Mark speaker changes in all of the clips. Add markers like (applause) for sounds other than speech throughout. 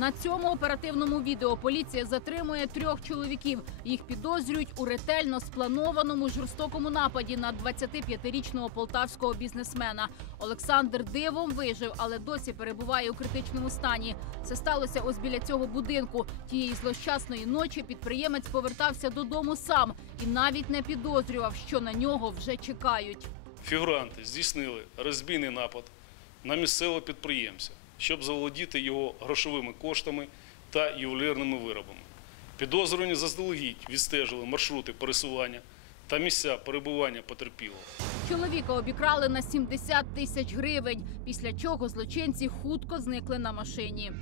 Speaker 1: На цьому оперативному відео поліція затримує трьох чоловіків. Їх підозрюють у ретельно спланованому жорстокому нападі на 25-річного полтавського бізнесмена. Олександр дивом вижив, але досі перебуває у критичному стані. Це сталося ось біля цього будинку. Тієї злощасної ночі підприємець повертався додому сам і навіть не підозрював, що на нього вже чекають.
Speaker 2: Фігуранти здійснили розбійний напад на місцевого підприємця, щоб заволодіти його грошовими коштами та ювелірними виробами. Підозрювані заздалегідь відстежили маршрути пересування та місця перебування потерпілого.
Speaker 1: Чоловіка обікрали на 70 тисяч гривень, після чого злочинці хутко зникли на машині.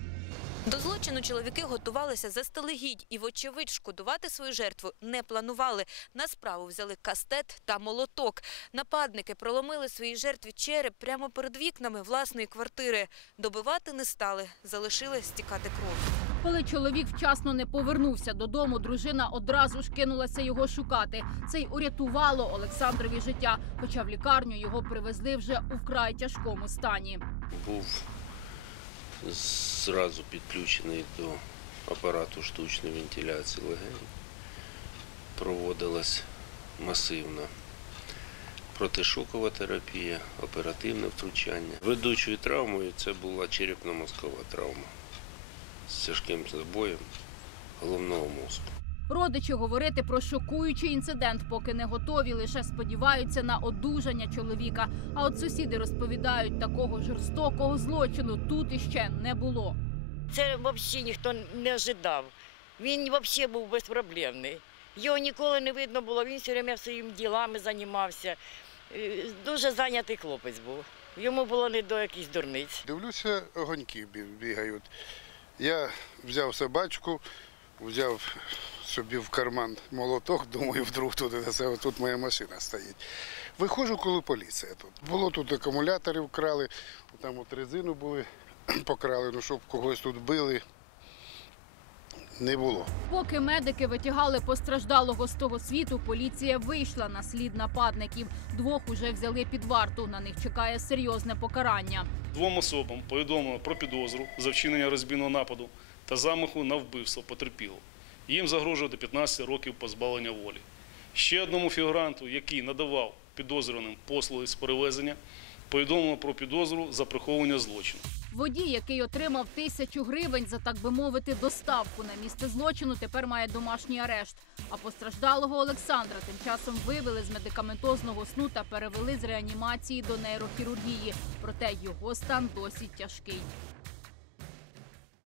Speaker 3: До злочину чоловіки готувалися заздалегідь і, вочевидь, шкодувати свою жертву не планували. На справу взяли кастет та молоток. Нападники проломили своїй жертві череп прямо перед вікнами власної квартири. Добивати не стали, залишили стікати кров.
Speaker 1: Коли чоловік вчасно не повернувся додому, дружина одразу ж кинулася його шукати. Це й урятувало Олександрові життя. Хоча в лікарню його привезли вже у вкрай тяжкому стані.
Speaker 4: був зразу підключений до апарату штучної вентиляції легень. Проводилась масивна протишокова терапія, оперативне втручання. Ведучою травмою це була черепно-мозкова травма з тяжким забоєм головного мозку.
Speaker 1: Родичі говорити про шокуючий інцидент, поки не готові, лише сподіваються на одужання чоловіка. А от сусіди розповідають, такого жорстокого злочину тут іще не було.
Speaker 5: Це взагалі ніхто не ожидав. Він взагалі був безпроблемний. Його ніколи не видно було, він все время своїми ділами займався. Е, Дуже зайнятий хлопець був. Йому було не до якихось дурниць.
Speaker 6: Дивлюся, огоньки бігають. Я взяв собачку, взяв собі в карман молоток, думаю, вдруг тут, це, тут моя машина стоїть. Виходжу, коли поліція тут. Було тут акумулятори вкрали, там от резину були, (clears throat) покрали, ну щоб когось тут били. Не було.
Speaker 1: Поки медики витягали постраждалого з того світу, поліція вийшла на слід нападників. Двох уже взяли під варту. На них чекає серйозне покарання.
Speaker 2: Двом особам повідомлено про підозру за вчинення розбійного нападу та замаху на вбивство потерпілого. Їм загрожує до 15 років позбавлення волі. Ще одному фігуранту, який надавав підозрюваним послуги з перевезення, повідомлено про підозру за приховування злочину.
Speaker 1: Водій, який отримав тисячу гривень за так би мовити доставку на місце злочину, тепер має домашній арешт. А постраждалого Олександра тим часом вивели з медикаментозного сну та перевели з реанімації до нейрохірургії. Проте його стан досить тяжкий.